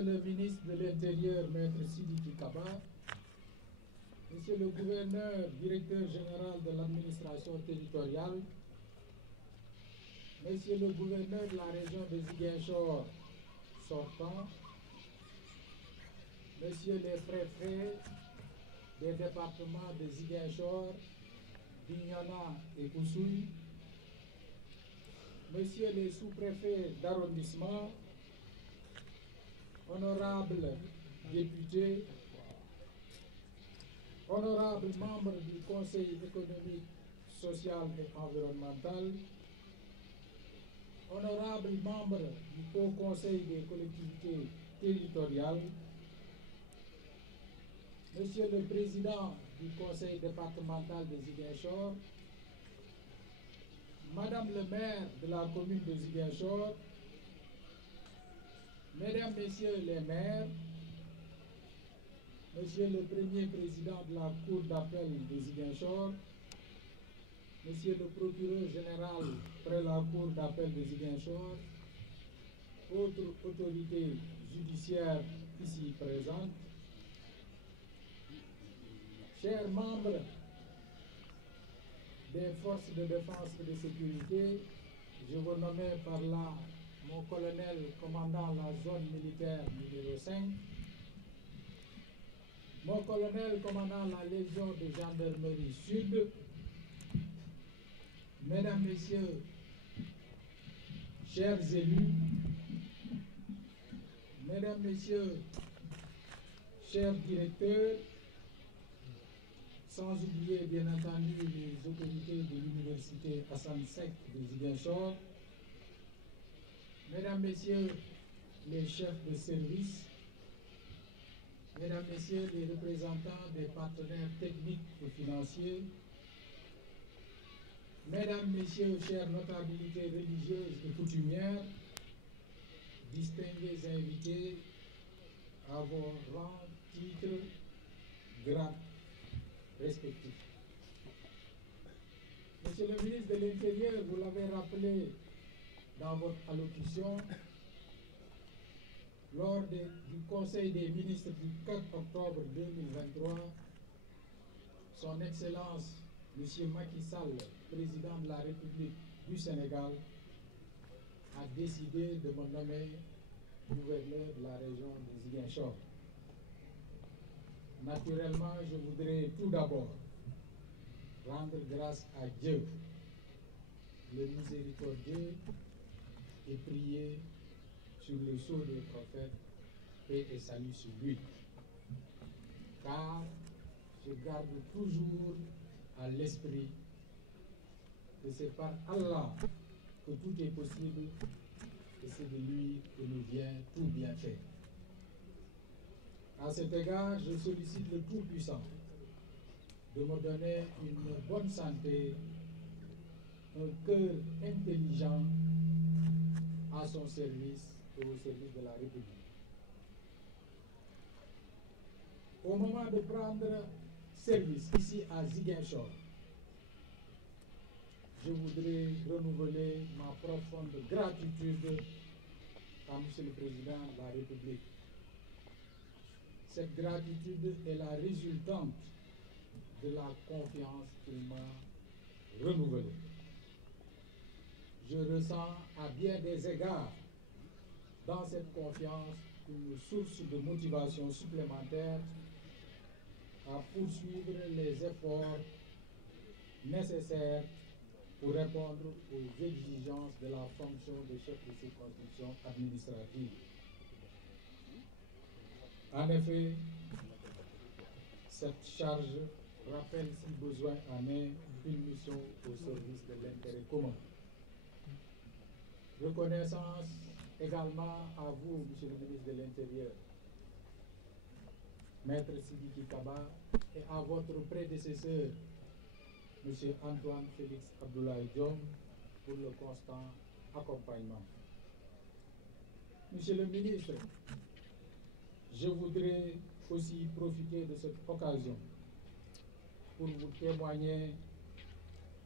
Monsieur le ministre de l'Intérieur, Maître Sidiki Kaba, Monsieur le gouverneur, directeur général de l'administration territoriale, Monsieur le gouverneur de la région de Ziguinchor sortant, Monsieur les préfets des départements de Ziguinchor, Bignona et Oussouye, Messieurs les sous-préfets d'arrondissement, honorables députés, honorables membres du Conseil économique, social et environnemental, honorables membres du Haut Conseil des collectivités territoriales, Monsieur le Président du Conseil départemental de Ziguinchor, Madame le maire de la commune de Ziguinchor, Mesdames, Messieurs les maires, Monsieur le Premier Président de la Cour d'appel de Ziguinchor, Monsieur le Procureur général près la Cour d'appel de Ziguinchor, autres autorités judiciaires ici présentes, chers membres des forces de défense et de sécurité, je vous nomme par là mon colonel commandant la zone militaire numéro 5, mon colonel commandant la Légion de gendarmerie sud, Mesdames, Messieurs, chers élus, Mesdames, Messieurs, chers directeurs, sans oublier bien entendu les autorités de l'université Hassan Sek de Ziguinchor, Mesdames, Messieurs les chefs de service, Mesdames, Messieurs les représentants des partenaires techniques et financiers, Mesdames, Messieurs, chères notabilités religieuses et coutumières, distingués invités à vos rangs, titres, grades respectifs. Monsieur le ministre de l'Intérieur, vous l'avez rappelé dans votre allocution, lors du Conseil des ministres du 4 octobre 2023, Son Excellence M. Macky Sall, président de la République du Sénégal, a décidé de me nommer gouverneur de la région de Ziguinchor. Naturellement, je voudrais tout d'abord rendre grâce à Dieu, le miséricordieux, et prier sur le sceau des prophètes, paix et salut sur lui. Car je garde toujours à l'esprit que c'est par Allah que tout est possible et c'est de lui que nous vient tout bien fait. À cet égard, je sollicite le Tout-Puissant de me donner une bonne santé, un cœur intelligent à son service et au service de la République. Au moment de prendre service ici à Ziguinchor, je voudrais renouveler ma profonde gratitude à M. le Président de la République. Cette gratitude est la résultante de la confiance qu'il m'a renouvelée. Je ressens à bien des égards dans cette confiance une source de motivation supplémentaire à poursuivre les efforts nécessaires pour répondre aux exigences de la fonction de chef de circonscription administrative. En effet, cette charge rappelle, si besoin en est, une mission au service de l'intérêt commun. Reconnaissance également à vous, Monsieur le ministre de l'Intérieur, Maître Sidiki Kaba, et à votre prédécesseur, M. Antoine Félix Abdoulaye Diome, pour le constant accompagnement. Monsieur le ministre, je voudrais aussi profiter de cette occasion pour vous témoigner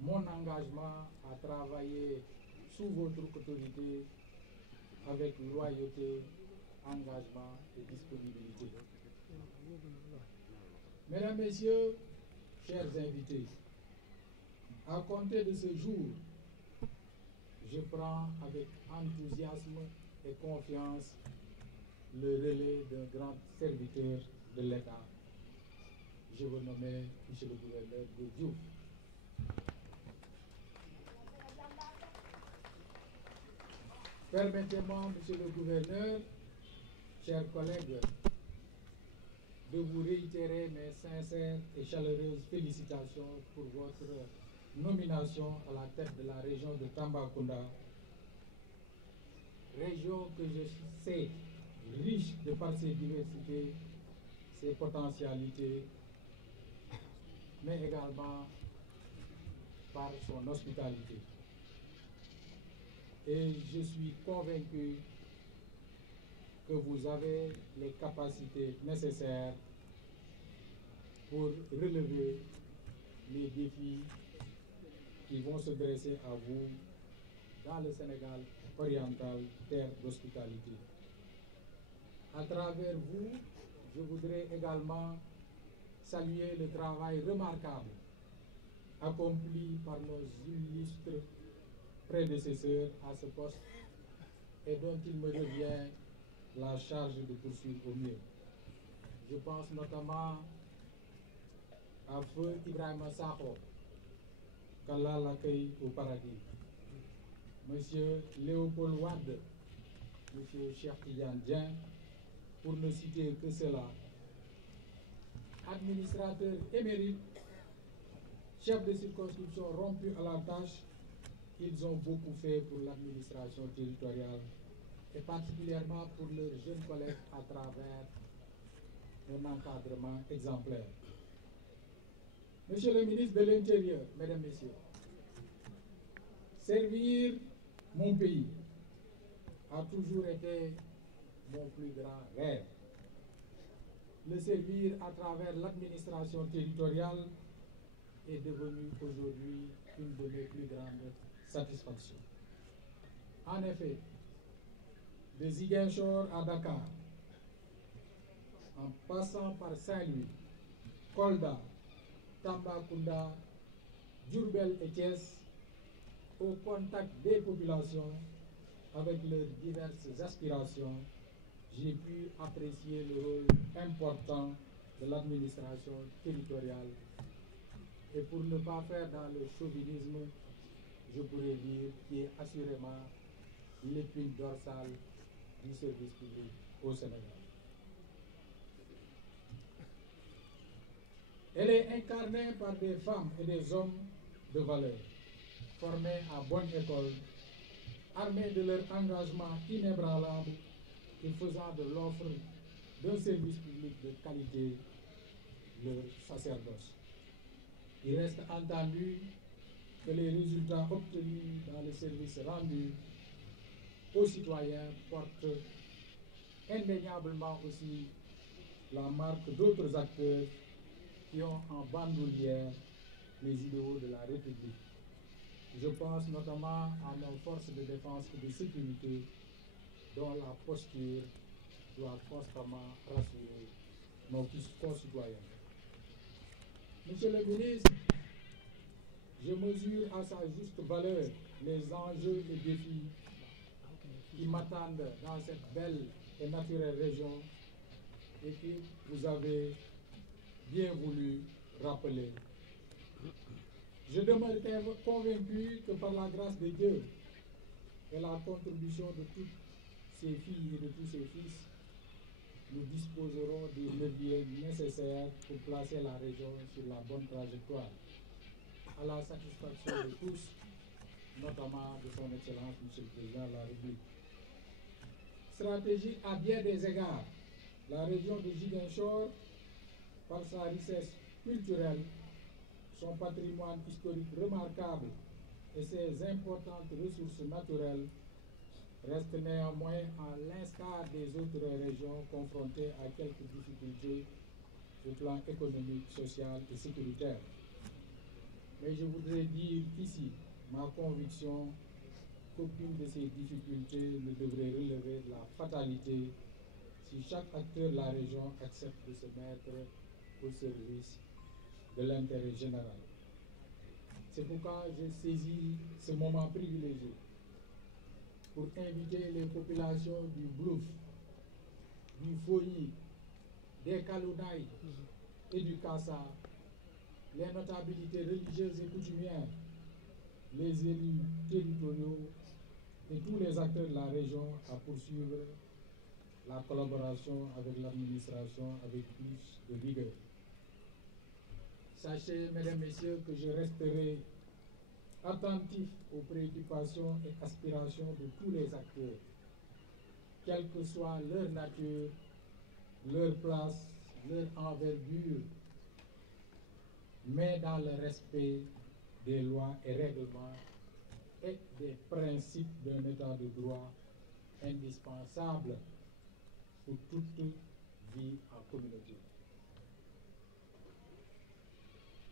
mon engagement à travailler sous votre autorité avec loyauté engagement et disponibilité. Mesdames, Messieurs, chers invités, à compter de ce jour, je prends avec enthousiasme et confiance le relais d'un grand serviteur de l'État. Je veux nommer M. le gouverneur de Diouf. Permettez-moi, Monsieur le gouverneur, chers collègues, de vous réitérer mes sincères et chaleureuses félicitations pour votre nomination à la tête de la région de Tambacounda, région que je sais riche de par ses diversités, ses potentialités, mais également par son hospitalité. Et je suis convaincu que vous avez les capacités nécessaires pour relever les défis qui vont se dresser à vous dans le Sénégal oriental, terre d'hospitalité. À travers vous, je voudrais également saluer le travail remarquable accompli par nos illustres prédécesseurs à ce poste et dont il me revient la charge de poursuivre au mieux. Je pense notamment à Feu Ibrahima Sakho, qu'Allah l'accueille au paradis, Monsieur Léopold Wade, Monsieur Cheikh Tidiane Dieng, pour ne citer que cela, administrateurs émérites, chefs de circonscription rompus à la tâche, ils ont beaucoup fait pour l'administration territoriale et particulièrement pour leurs jeunes collègues à travers un encadrement exemplaire. Monsieur le ministre de l'Intérieur, Mesdames, Messieurs, servir mon pays a toujours été mon plus grand rêve. Le servir à travers l'administration territoriale est devenu aujourd'hui une de mes plus grandes satisfactions. En effet, de Ziguinchor à Dakar, en passant par Saint-Louis, Kolda, Tambacounda, Diourbel et Thiès, au contact des populations avec leurs diverses aspirations, j'ai pu apprécier le rôle important de l'administration territoriale. Et pour ne pas faire dans le chauvinisme, je pourrais dire qui est assurément l'épine dorsale du service public au Sénégal. Elle est incarnée par des femmes et des hommes de valeur, formés à bonne école, armés de leur engagement inébranlable et faisant de l'offre d'un service public de qualité leur sacerdoce. Il reste entendu que les résultats obtenus dans le service rendu aux citoyens portent indéniablement aussi la marque d'autres acteurs qui ont en bandoulière les idéaux de la République. Je pense notamment à nos forces de défense et de sécurité dont la posture doit constamment rassurer nos concitoyens. Monsieur le ministre, je mesure à sa juste valeur les enjeux et défis qui m'attendent dans cette belle et naturelle région et que vous avez bien voulu rappeler. Je demeure convaincu que par la grâce de Dieu et la contribution de toutes ses filles et de tous ses fils, nous disposerons des leviers nécessaires pour placer la région sur la bonne trajectoire, à la satisfaction de tous, notamment de son Excellence, Monsieur le Président de la République. Stratégique à bien des égards, la région de Ziguinchor, par sa richesse culturelle, son patrimoine historique remarquable et ses importantes ressources naturelles, reste néanmoins, à l'instar des autres régions, confrontées à quelques difficultés au plan économique, social et sécuritaire. Mais je voudrais dire ici ma conviction qu'aucune de ces difficultés ne devrait relever de la fatalité si chaque acteur de la région accepte de se mettre au service de l'intérêt général. C'est pourquoi j'ai saisi ce moment privilégié pour inviter les populations du Blouf, du Foyi, des Kalounaï et du Kassa, les notabilités religieuses et coutumières, les élus territoriaux et tous les acteurs de la région à poursuivre la collaboration avec l'administration avec plus de rigueur. Sachez, mesdames, messieurs, que je resterai attentif aux préoccupations et aspirations de tous les acteurs, quelle que soit leur nature, leur place, leur envergure, mais dans le respect des lois et règlements et des principes d'un état de droit indispensable pour toute vie en communauté.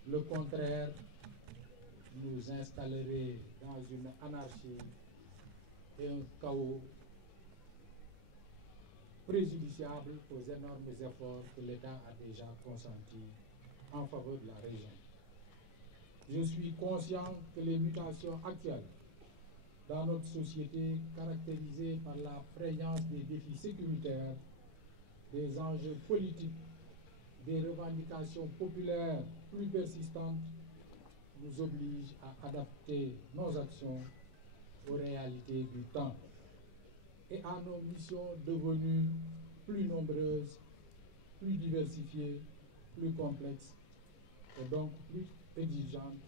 Le contraire nous installerait dans une anarchie et un chaos préjudiciable aux énormes efforts que l'État a déjà consentis en faveur de la région. Je suis conscient que les mutations actuelles dans notre société, caractérisée par la prégnance des défis sécuritaires, des enjeux politiques, des revendications populaires plus persistantes, nous obligent à adapter nos actions aux réalités du temps et à nos missions devenues plus nombreuses, plus diversifiées, plus complexes et donc plus exigeantes,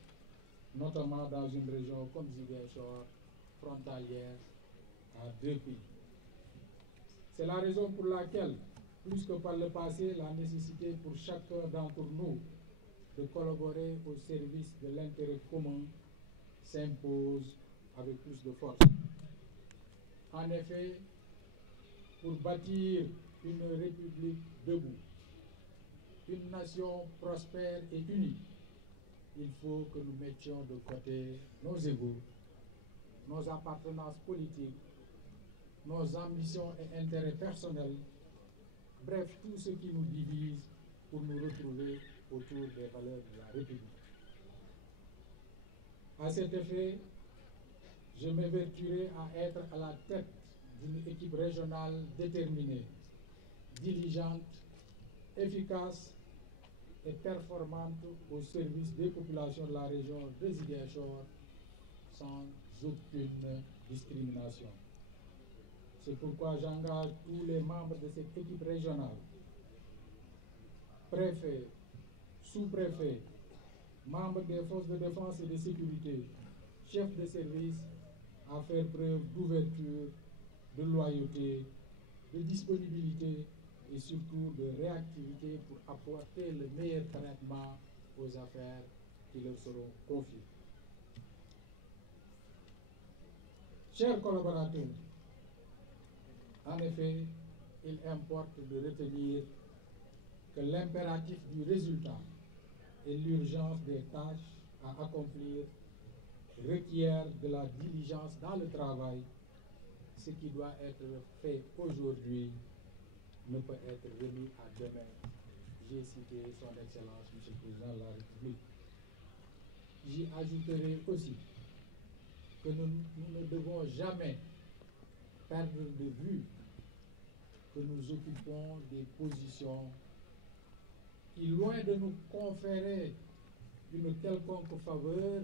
notamment dans une région comme Ziguinchor, frontalière à 2 pays. C'est la raison pour laquelle, plus que par le passé, la nécessité pour chacun d'entre nous de collaborer au service de l'intérêt commun s'impose avec plus de force. En effet, pour bâtir une république debout, une nation prospère et unie, il faut que nous mettions de côté nos égos, nos appartenances politiques, nos ambitions et intérêts personnels, bref, tout ce qui nous divise pour nous retrouver autour des valeurs de la République. À cet effet, je m'évertuerai à être à la tête d'une équipe régionale déterminée, diligente, efficace et performante au service des populations de la région de Ziguinchor sans aucune discrimination. C'est pourquoi j'engage tous les membres de cette équipe régionale, préfets, sous-préfets, membres des forces de défense et de sécurité, chefs de service, à faire preuve d'ouverture, de loyauté, de disponibilité et surtout de réactivité pour apporter le meilleur traitement aux affaires qui leur seront confiées. Chers collaborateurs, en effet, il importe de retenir que l'impératif du résultat et l'urgence des tâches à accomplir requièrent de la diligence dans le travail. Ce qui doit être fait aujourd'hui ne peut être remis à demain. J'ai cité son Excellence, M. le Président de la République. J'y ajouterai aussi que nous ne devons jamais perdre de vue que nous occupons des positions qui, loin de nous conférer une quelconque faveur,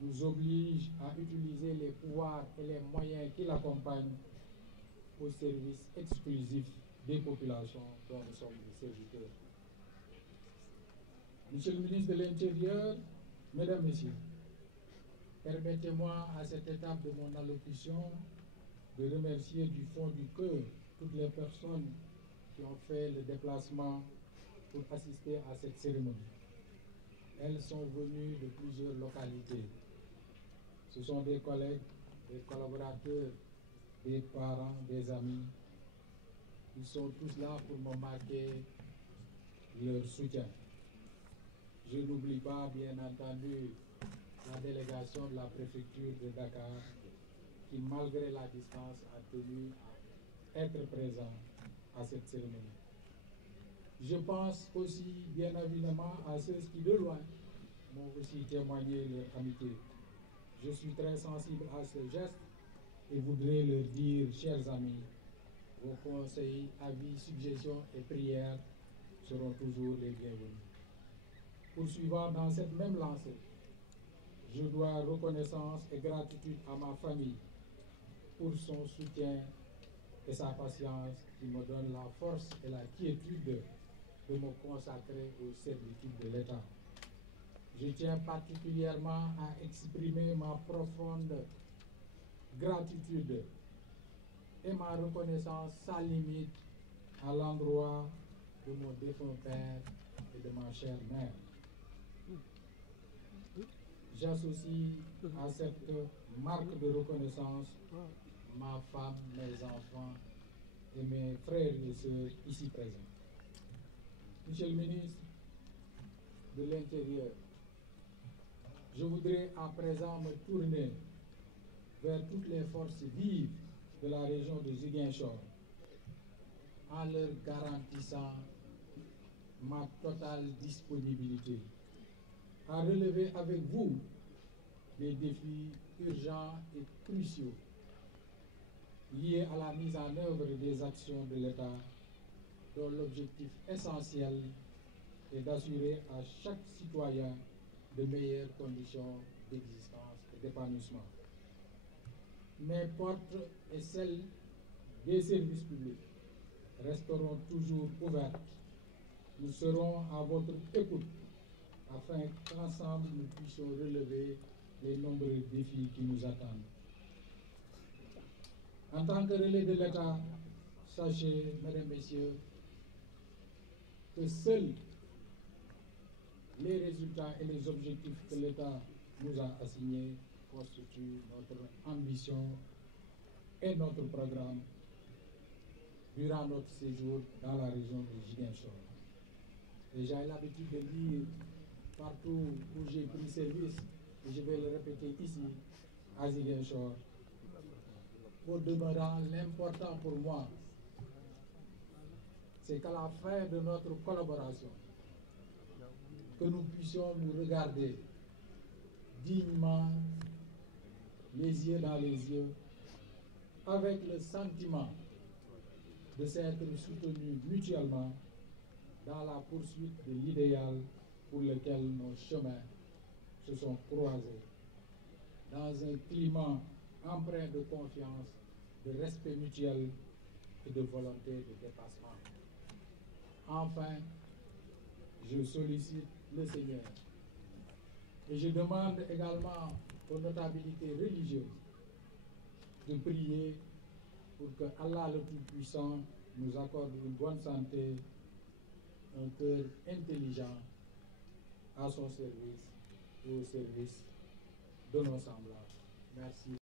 nous obligent à utiliser les pouvoirs et les moyens qui l'accompagnent au service exclusif des populations dont nous sommes les serviteurs. Monsieur le ministre de l'Intérieur, Mesdames, Messieurs, permettez-moi à cette étape de mon allocution de remercier du fond du cœur toutes les personnes qui ont fait le déplacement pour assister à cette cérémonie. Elles sont venues de plusieurs localités. Ce sont des collègues, des collaborateurs, des parents, des amis. Ils sont tous là pour me marquer leur soutien. Je n'oublie pas, bien entendu, la délégation de la préfecture de Dakar qui, malgré la distance, a tenu à être présent à cette cérémonie. Je pense aussi bien évidemment à ceux qui de loin m'ont aussi témoigné leur amitié. Je suis très sensible à ce geste et voudrais leur dire, chers amis, vos conseils, avis, suggestions et prières seront toujours les bienvenus. Poursuivant dans cette même lancée, je dois reconnaissance et gratitude à ma famille pour son soutien et sa patience qui me donne la force et la quiétude de me consacrer au servitude de l'État. Je tiens particulièrement à exprimer ma profonde gratitude et ma reconnaissance sans limite à l'endroit de mon défunt père et de ma chère mère. J'associe à cette marque de reconnaissance ma femme, mes enfants et mes frères et sœurs ici présents. Monsieur le ministre de l'Intérieur, je voudrais à présent me tourner vers toutes les forces vives de la région de Ziguinchor en leur garantissant ma totale disponibilité à relever avec vous des défis urgents et cruciaux liés à la mise en œuvre des actions de l'État dont l'objectif essentiel est d'assurer à chaque citoyen de meilleures conditions d'existence et d'épanouissement. Mes portes et celles des services publics resteront toujours ouvertes. Nous serons à votre écoute afin qu'ensemble nous puissions relever les nombreux défis qui nous attendent. En tant que relais de l'État, sachez, mesdames, messieurs, que seuls les résultats et les objectifs que l'État nous a assignés constituent notre ambition et notre programme durant notre séjour dans la région de Ziguinchor. Et j'ai l'habitude de dire partout où j'ai pris service, et je vais le répéter ici, à Ziguinchor, au demeurant, l'important pour moi, c'est qu'à la fin de notre collaboration, que nous puissions nous regarder dignement, les yeux dans les yeux, avec le sentiment de s'être soutenus mutuellement dans la poursuite de l'idéal pour lequel nos chemins se sont croisés, dans un climat empreint de confiance, de respect mutuel et de volonté de dépassement. Enfin, je sollicite le Seigneur et je demande également aux notabilités religieuses de prier pour que Allah le Tout-Puissant nous accorde une bonne santé, un cœur intelligent à son service et au service de nos semblables. Merci.